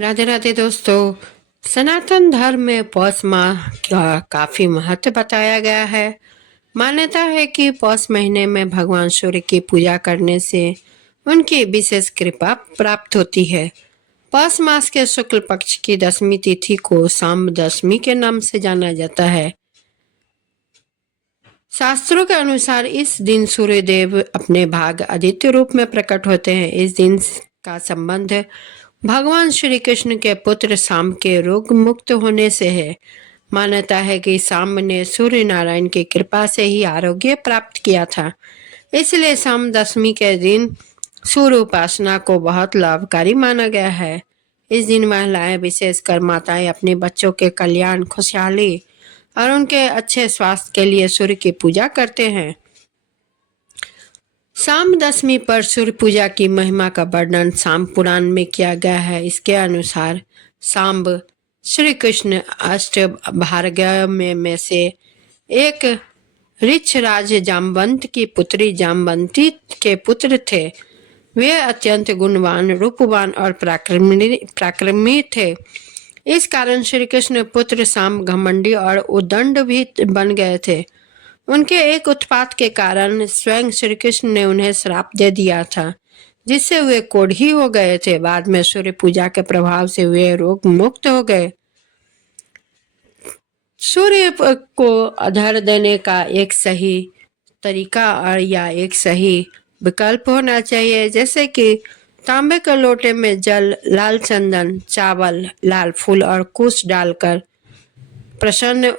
राधे राधे दोस्तों। सनातन धर्म में पौष माह का काफी महत्व बताया गया है। मान्यता है कि पौष महीने में भगवान सूर्य की पूजा करने से उनकी विशेष कृपा प्राप्त होती है। पौष मास के शुक्ल पक्ष की दशमी तिथि को शाम दशमी के नाम से जाना जाता है। शास्त्रों के अनुसार इस दिन सूर्य देव अपने भाग आदित्य रूप में प्रकट होते हैं। इस दिन का संबंध भगवान श्री कृष्ण के पुत्र शाम के रोग मुक्त होने से है। मान्यता है कि शाम ने सूर्य नारायण की कृपा से ही आरोग्य प्राप्त किया था, इसलिए शाम दशमी के दिन सूर्य उपासना को बहुत लाभकारी माना गया है। इस दिन महिलाएं, विशेषकर माताएं, अपने बच्चों के कल्याण, खुशहाली और उनके अच्छे स्वास्थ्य के लिए सूर्य की पूजा करते हैं। शाम दशमी पर सूर्य पूजा की महिमा का वर्णन शाम पुराण में किया गया है। इसके अनुसार शाम श्री कृष्ण अष्टभार्गव में से एक ऋक्षराज जामवंत की पुत्री जामवंती के पुत्र थे। वे अत्यंत गुणवान, रूपवान और पराक्रमी थे। इस कारण श्री कृष्ण पुत्र शाम घमंडी और उद्दंड भी बन गए थे। उनके एक उत्पात के कारण स्वयं श्री कृष्ण ने उन्हें श्राप दे दिया था, जिससे वे कोढ़ी हो गए थे। बाद में सूर्य पूजा के प्रभाव से वे रोग मुक्त हो गए। सूर्य को अर्घ्य देने का एक सही तरीका और या एक सही विकल्प होना चाहिए, जैसे कि तांबे के लोटे में जल, लाल चंदन, चावल, लाल फूल और कुश डालकर प्रसन्न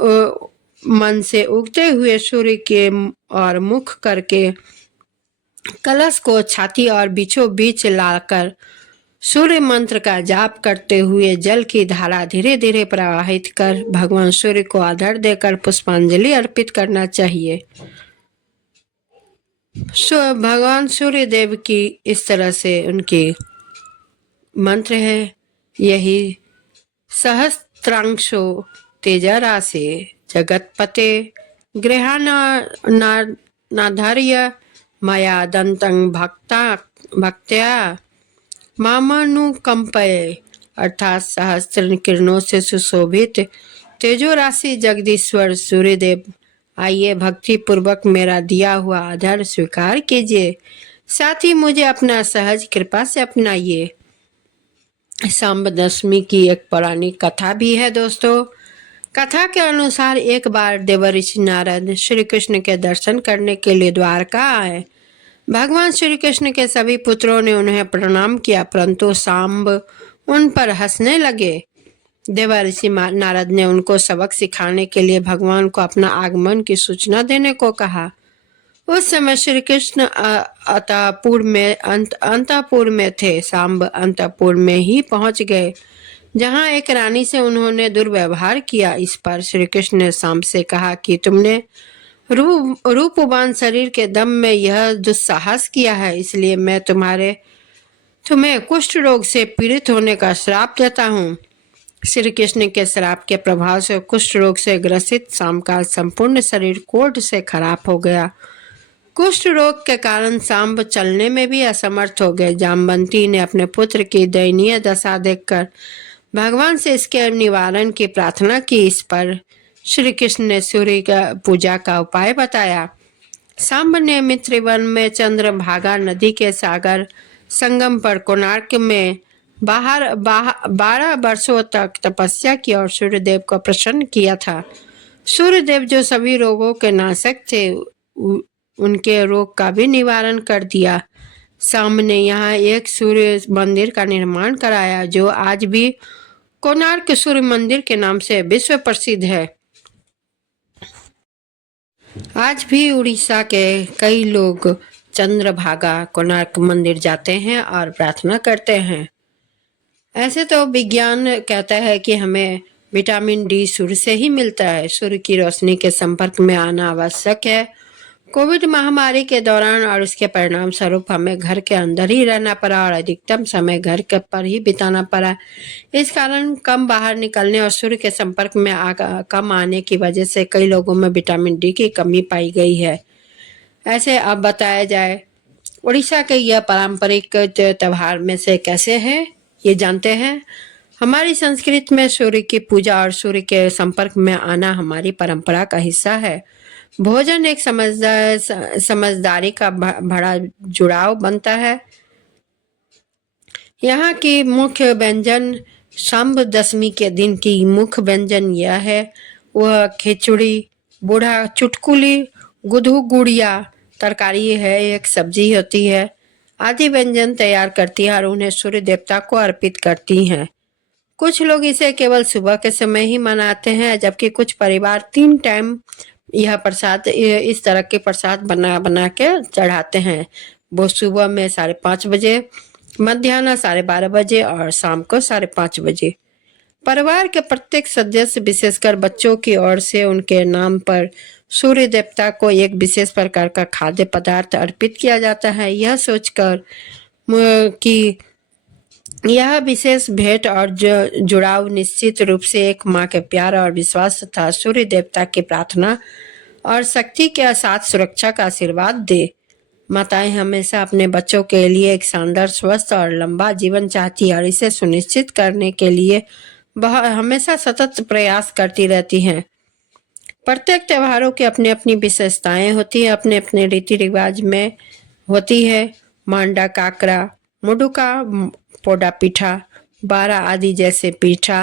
मन से उगते हुए सूर्य के और मुख करके कलश को छाती और बीचों बीच लाकर सूर्य मंत्र का जाप करते हुए जल की धारा धीरे धीरे प्रवाहित कर भगवान सूर्य को आदर देकर पुष्पांजलि अर्पित करना चाहिए। भगवान सूर्य देव की इस तरह से उनकी मंत्र है, यही सहस्त्रांशो तेजरासे जगतपते गृहानाधार्य मया दंतं भक्त्या मामनुकंपये, अर्थात सहस्त्र किरणों से सुशोभित तेजो राशि जगदीश्वर सूर्यदेव, आइए भक्ति पूर्वक मेरा दिया हुआ आदर स्वीकार कीजिए, साथ ही मुझे अपना सहज कृपा से अपनाइए। शाम दशमी की एक पौराणिक कथा भी है दोस्तों। कथा के अनुसार एक बार देवर्षि नारद श्री कृष्ण के दर्शन करने के लिए द्वारका आए। भगवान श्री कृष्ण के सभी पुत्रों ने उन्हें प्रणाम किया, परंतु सांब उन पर हंसने लगे। देवर्षि नारद ने उनको सबक सिखाने के लिए भगवान को अपना आगमन की सूचना देने को कहा। उस समय श्री कृष्ण अंतपुर में थे। सांब अंतपुर में ही पहुंच गए, जहां एक रानी से उन्होंने दुर्व्यवहार किया। इस पर श्री कृष्ण ने सांब से कहा कि तुमने रूपवान शरीर के दम में यह दुस्साहस किया है, इसलिए मैं तुम्हें कुष्ठ रोग से पीड़ित होने का श्राप देता हूँ। श्री कृष्ण के श्राप के प्रभाव से कुष्ठ रोग से ग्रसित शाम का संपूर्ण शरीर कोढ़ से खराब हो गया। कुष्ठ रोग के कारण सांब चलने में भी असमर्थ हो गए। जामवंती ने अपने पुत्र की दयनीय दशा देखकर भगवान से इसके निवारण की प्रार्थना की। इस पर श्री कृष्ण ने सूर्य का पूजा का उपाय बताया। सांब ने मित्रवन में चंद्रभागा नदी के सागर संगम पर कोणार्क में 12 वर्षों तक तपस्या की और सूर्यदेव को प्रसन्न किया था। सूर्यदेव जो सभी रोगों के नाशक थे, उनके रोग का भी निवारण कर दिया। सांब ने यहाँ एक सूर्य मंदिर का निर्माण कराया, जो आज भी कोणार्क सूर्य मंदिर के नाम से विश्व प्रसिद्ध है। आज भी उड़ीसा के कई लोग चंद्रभागा कोणार्क मंदिर जाते हैं और प्रार्थना करते हैं। ऐसे तो विज्ञान कहता है कि हमें विटामिन डी सूर्य से ही मिलता है। सूर्य की रोशनी के संपर्क में आना आवश्यक है। कोविड महामारी के दौरान और उसके परिणाम स्वरूप हमें घर के अंदर ही रहना पड़ा और अधिकतम समय घर के पर ही बिताना पड़ा। इस कारण कम बाहर निकलने और सूर्य के संपर्क में कम आने की वजह से कई लोगों में विटामिन डी की कमी पाई गई है। ऐसे अब बताया जाए, उड़ीसा के यह पारंपरिक त्योहार में से कैसे है ये जानते हैं। हमारी संस्कृति में सूर्य की पूजा और सूर्य के संपर्क में आना हमारी परंपरा का हिस्सा है। भोजन एक समझदारी का बड़ा जुड़ाव बनता है। यहाँ की मुख्य व्यंजन शंभ दशमी के दिन की मुख्य व्यंजन यह है, वह खिचड़ी, बूढ़ा चुटकुली, गुधू गुड़िया तरकारी है, एक सब्जी होती है आदि व्यंजन तैयार करती है और उन्हें सूर्य देवता को अर्पित करती हैं। कुछ लोग इसे केवल सुबह के समय ही मनाते हैं, जबकि कुछ परिवार 3 टाइम यह प्रसाद इस तरह के प्रसाद बना बना के चढ़ाते हैं। वो सुबह में 5:30 बजे, मध्याह्न 12:30 बजे और शाम को 5:30 बजे। परिवार के प्रत्येक सदस्य विशेषकर बच्चों की ओर से उनके नाम पर सूर्य देवता को एक विशेष प्रकार का खाद्य पदार्थ अर्पित किया जाता है, यह सोचकर कि यह विशेष भेंट और जुड़ाव निश्चित रूप से एक माँ के प्यार और विश्वास तथा सूर्य देवता की प्रार्थना और शक्ति के साथ सुरक्षा का आशीर्वाद दे। माताएं हमेशा अपने बच्चों के लिए एक शानदार, स्वस्थ और लंबा जीवन चाहती है और इसे सुनिश्चित करने के लिए हमेशा सतत प्रयास करती रहती हैं। प्रत्येक त्योहारों की अपनी अपनी विशेषताएं होती है, अपने अपने रीति रिवाज में होती है। मांडा काकरा, मुडुका, पोडा पीठा, बारा आदि जैसे पीठा,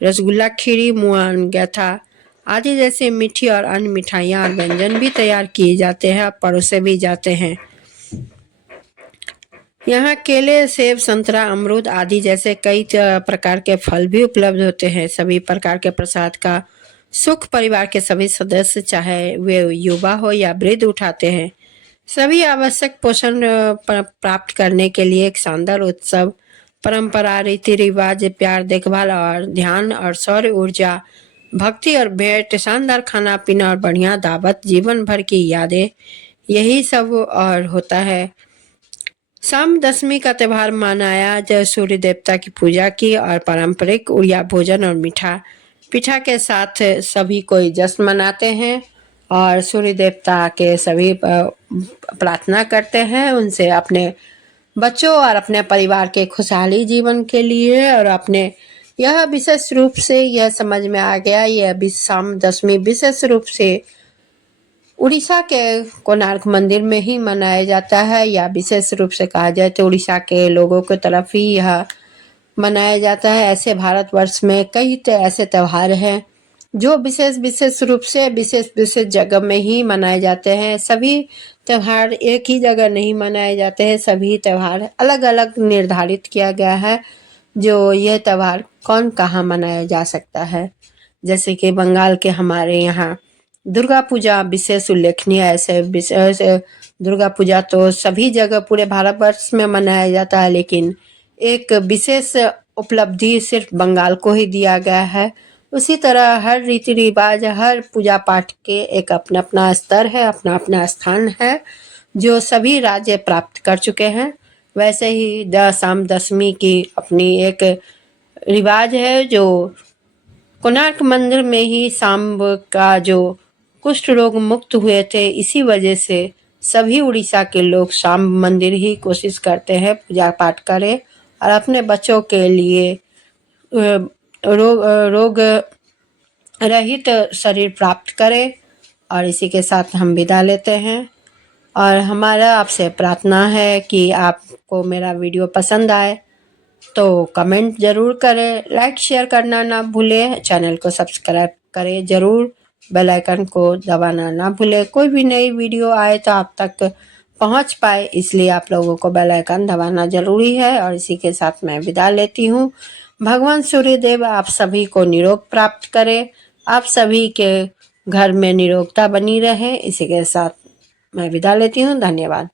रसगुल्ला, खीरी, मुआन, गैथा आदि जैसे मीठी और अन्य मिठाइयाँ और व्यंजन भी तैयार किए जाते हैं और परोसे भी जाते हैं। यहाँ केले, सेब, संतरा, अमरूद आदि जैसे कई प्रकार के फल भी उपलब्ध होते हैं। सभी प्रकार के प्रसाद का सुख परिवार के सभी सदस्य, चाहे वे युवा हो या वृद्ध, उठाते हैं। सभी आवश्यक पोषण प्राप्त करने के लिए एक शानदार उत्सव, परंपरा, रीति रिवाज, प्यार, देखभाल और ध्यान और सौर ऊर्जा, भक्ति और भेंट, शानदार खाना पीना और बढ़िया दावत, जीवन भर की यादें, यही सब और होता है। शाम दशमी का त्यौहार मनाया जो सूर्य देवता की पूजा की और पारंपरिक उड़िया भोजन और मीठा पीठा के साथ सभी कोई जश्न मनाते हैं और सूर्य देवता के सभी प्रार्थना करते हैं उनसे अपने बच्चों और अपने परिवार के खुशहाली जीवन के लिए। और अपने यह विशेष रूप से यह समझ में आ गया, यह शाम दशमी विशेष रूप से उड़ीसा के कोणार्क मंदिर में ही मनाया जाता है, या विशेष रूप से कहा जाए तो उड़ीसा के लोगों की तरफ ही यह मनाया जाता है। ऐसे भारतवर्ष में कई ऐसे त्यौहार हैं जो विशेष रूप से विशेष जगह में ही मनाए जाते हैं। सभी त्यौहार एक ही जगह नहीं मनाए जाते हैं, सभी त्यौहार अलग अलग निर्धारित किया गया है जो यह त्यौहार कौन कहाँ मनाया जा सकता है। जैसे कि बंगाल के हमारे यहाँ दुर्गा पूजा विशेष उल्लेखनीय। ऐसे विशेष दुर्गा पूजा तो सभी जगह पूरे भारतवर्ष में मनाया जाता है, लेकिन एक विशेष उपलब्धि सिर्फ बंगाल को ही दिया गया है। उसी तरह हर रीति रिवाज, हर पूजा पाठ के एक अपना अपना स्तर है, अपना अपना स्थान है जो सभी राज्य प्राप्त कर चुके हैं। वैसे ही शाम दशमी की अपनी एक रिवाज है जो कोणार्क मंदिर में ही शाम का जो कुष्ठ रोग मुक्त हुए थे, इसी वजह से सभी उड़ीसा के लोग शाम मंदिर ही कोशिश करते हैं पूजा पाठ करें और अपने बच्चों के लिए रोग रहित शरीर प्राप्त करें। और इसी के साथ हम विदा लेते हैं और हमारा आपसे प्रार्थना है कि आपको मेरा वीडियो पसंद आए तो कमेंट ज़रूर करें, लाइक शेयर करना ना भूलें, चैनल को सब्सक्राइब करें ज़रूर, बेल आइकन को दबाना ना भूलें। कोई भी नई वीडियो आए तो आप तक पहुंच पाए, इसलिए आप लोगों को बेल आइकन दबाना ज़रूरी है। और इसी के साथ मैं विदा लेती हूँ। भगवान सूर्यदेव आप सभी को निरोग प्राप्त करें, आप सभी के घर में निरोगता बनी रहे। इसी के साथ मैं विदा लेती हूँ। धन्यवाद।